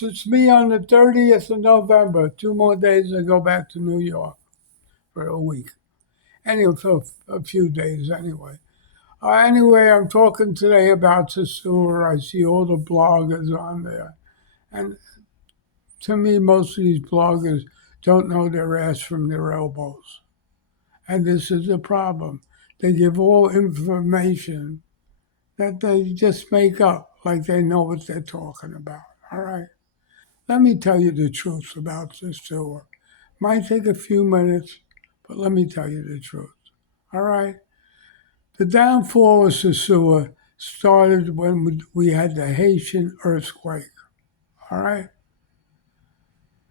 It's me on the 30th of November. 2 more days I go back to New York for a week. Anyway, for a few days anyway. Anyway, I'm talking today about Sosua. I see all the bloggers on there. And to me, most of these bloggers don't know their ass from their elbows. And this is the problem. They give all information that they just make up like they know what they're talking about. All right. Let me tell you the truth about Sosua. Might take a few minutes, but let me tell you the truth. All right? The downfall of Sosua started when we had the Haitian earthquake. All right?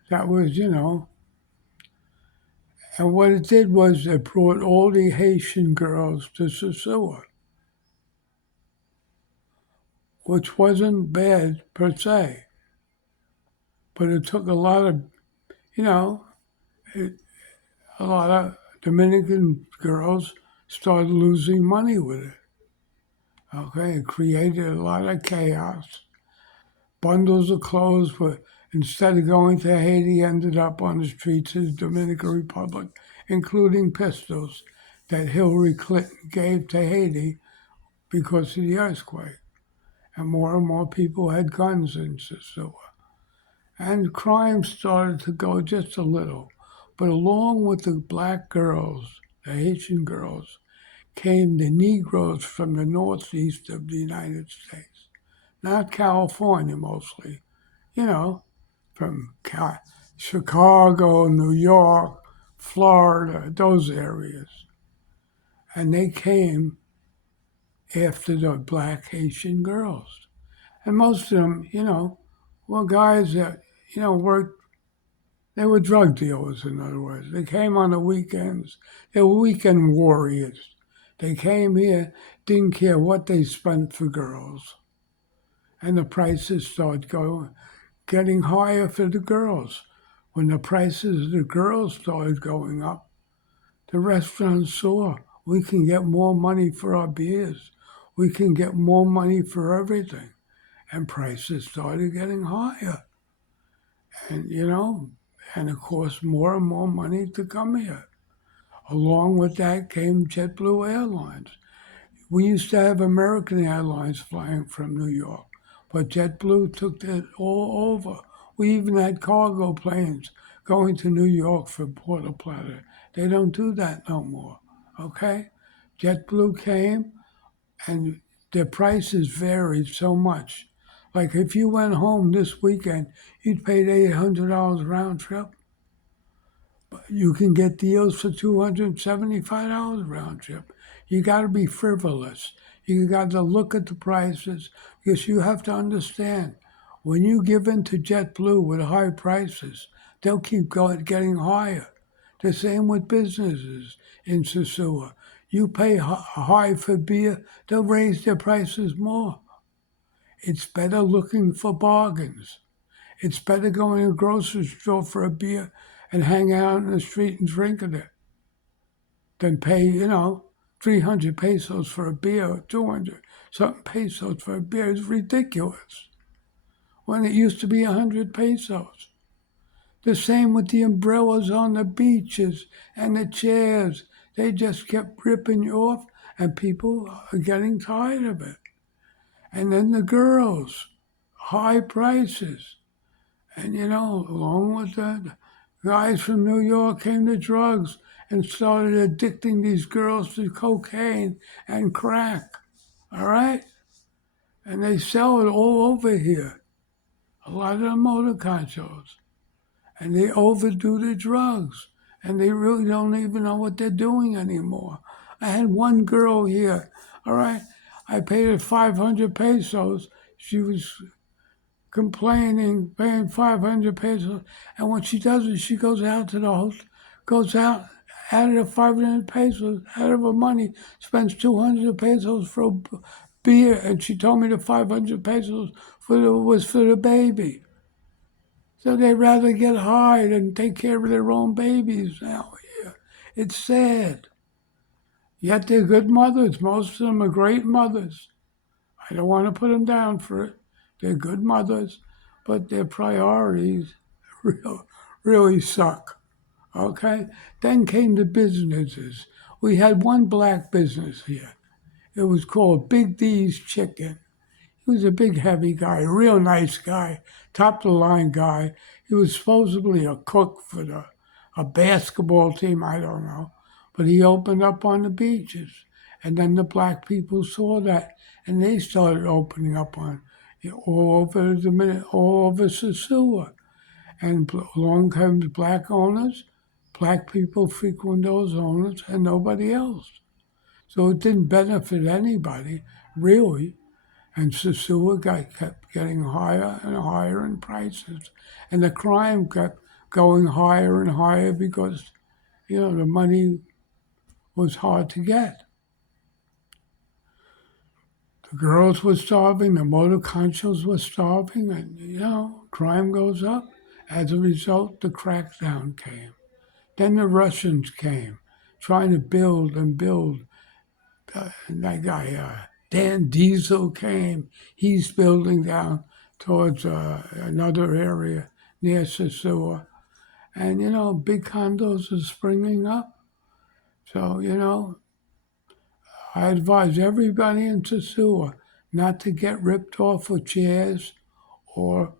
That was, and what it did was it brought all the Haitian girls to Sosua, which wasn't bad per se, but it took a lot of, you know, it, a lot of Dominican girls started losing money with it. Okay, it created a lot of chaos. Bundles of clothes were, instead of going to Haiti, ended up on the streets of the Dominican Republic, including pistols that Hillary Clinton gave to Haiti because of the earthquake. And more people had guns in Sosua. And crime started to go just a little. But along with the black girls, the Haitian girls, came the Negroes from the northeast of the United States, not California mostly, you know, from Chicago, New York, Florida, those areas. And they came after the black Haitian girls. And most of them, were guys that, worked, they were drug dealers, in other words. They came on the weekends. They were weekend warriors. They came here, didn't care what they spent for girls. And the prices started getting higher for the girls. When the prices of the girls started going up, the restaurants saw we can get more money for our beers. We can get more money for everything. And prices started getting higher. And, and it cost more and more money to come here. Along with that came JetBlue Airlines. We used to have American Airlines flying from New York, but JetBlue took that all over. We even had cargo planes going to New York for Puerto Plata. They don't do that no more. Okay? JetBlue came and their prices varied so much. Like if you went home this weekend, you'd paid $800 round trip. You can get deals for $275 round trip. You got to be frivolous. You got to look at the prices because you have to understand when you give in to JetBlue with high prices, they'll keep getting higher. The same with businesses in Sosua. You pay high for beer, they'll raise their prices more. It's better looking for bargains. It's better going to a grocery store for a beer and hang out in the street and drinking it than pay, 300 pesos for a beer or 200 something pesos for a beer. It's ridiculous when it used to be 100 pesos. The same with the umbrellas on the beaches and the chairs. They just kept ripping you off, and people are getting tired of it. And then the girls, high prices. And along with that, guys from New York came to drugs and started addicting these girls to cocaine and crack. All right? And they sell it all over here. A lot of the motor conchos. And they overdo the drugs. And they really don't even know what they're doing anymore. I had one girl here, all right? I paid her 500 pesos. She was complaining, paying 500 pesos. And what she does is she goes out to the host, goes out of the 500 pesos, out of her money, spends 200 pesos for a beer. And she told me the 500 pesos was for the baby. So they'd rather get high than take care of their own babies now here. It's sad. Yet they're good mothers. Most of them are great mothers. I don't want to put them down for it. They're good mothers. but their priorities really suck. Okay? Then came the businesses. We had one black business here. It was called Big D's Chicken. He was a big, heavy guy, a real nice guy, top of the line guy. He was supposedly a cook for a basketball team, I don't know. But he opened up on the beaches. And then the black people saw that and they started opening up on all over Sosua. And along comes black owners. Black people frequent those owners and nobody else. So it didn't benefit anybody, really. And Sosua kept getting higher and higher in prices. And the crime kept going higher and higher because, the money was hard to get. The girls were starving, the motor conchos were starving, and, crime goes up. As a result, the crackdown came. Then the Russians came, trying to build and build. And that guy, Dan Diesel came. He's building down towards another area near Sosua. And, big condos are springing up. So, I advise everybody in Sosua not to get ripped off with chairs or,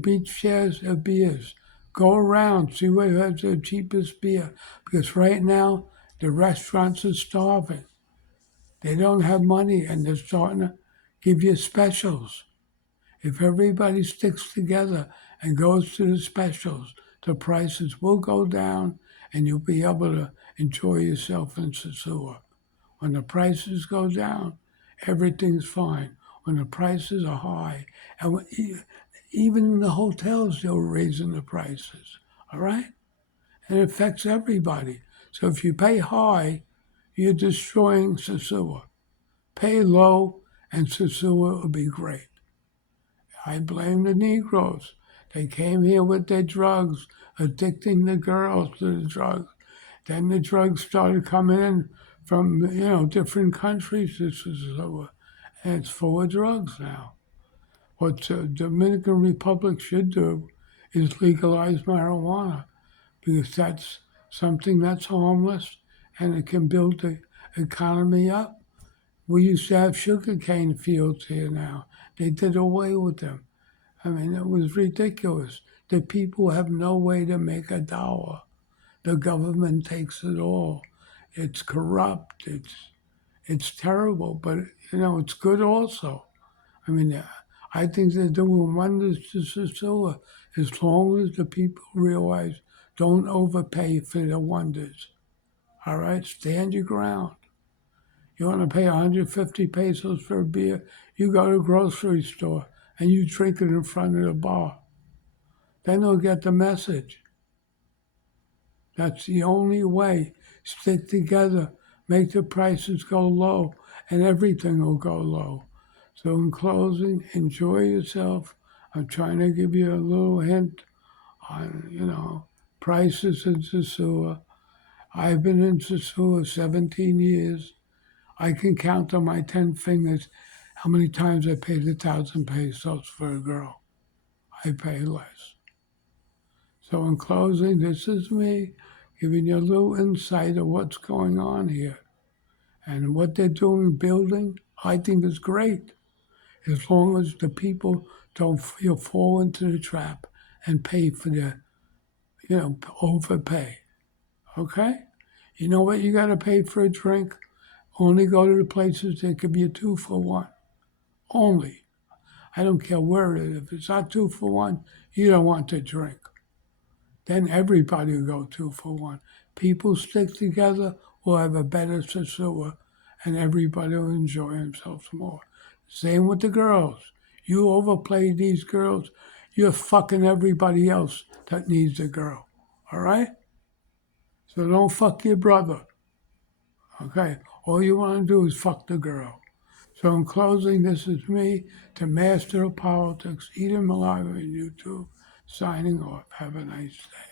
beach chairs or beers. Go around, see what has the cheapest beer. Because right now, the restaurants are starving. They don't have money and they're starting to give you specials. If everybody sticks together and goes to the specials, the prices will go down and you'll be able to enjoy yourself in Sosua. When the prices go down, everything's fine. When the prices are high, and even in the hotels, they're raising the prices. All right? And it affects everybody. So if you pay high, you're destroying Sosua. Pay low, and Sosua will be great. I blame the Negroes. They came here with their drugs, addicting the girls to the drugs. Then the drugs started coming in from, different countries. This is and it's full of drugs now. What the Dominican Republic should do is legalize marijuana because that's something that's harmless and it can build the economy up. We used to have sugarcane fields here now. They did away with them. I mean, it was ridiculous. The people have no way to make a dollar. The government takes it all. It's corrupt. It's terrible, but it's good also. I mean, I think they're doing wonders to Sosua as long as the people realize don't overpay for the wonders. All right, stand your ground. You want to pay 150 pesos for a beer? You go to a grocery store and you drink it in front of the bar. Then they'll get the message. That's the only way. Stick together, make the prices go low, and everything will go low. So, in closing, enjoy yourself. I'm trying to give you a little hint on, prices in Sosua. I've been in Sosua 17 years. I can count on my 10 fingers how many times I paid 1,000 pesos for a girl. I pay less. So, in closing, this is me giving you a little insight of what's going on here. And what they're doing, building, I think is great. As long as the people don't fall into the trap and pay for their, overpay. Okay? You know what you got to pay for a drink? Only go to the places that could be a 2-for-1. Only. I don't care where it is. If it's not 2-for-1, you don't want to drink. Then everybody will go 2-for-1. People stick together, we'll have a better Sosua, and everybody will enjoy themselves more. Same with the girls. You overplay these girls, you're fucking everybody else that needs a girl. All right? So don't fuck your brother. Okay? All you want to do is fuck the girl. So in closing, this is me, the master of politics, Eden Malaga on YouTube, signing off. Have a nice day.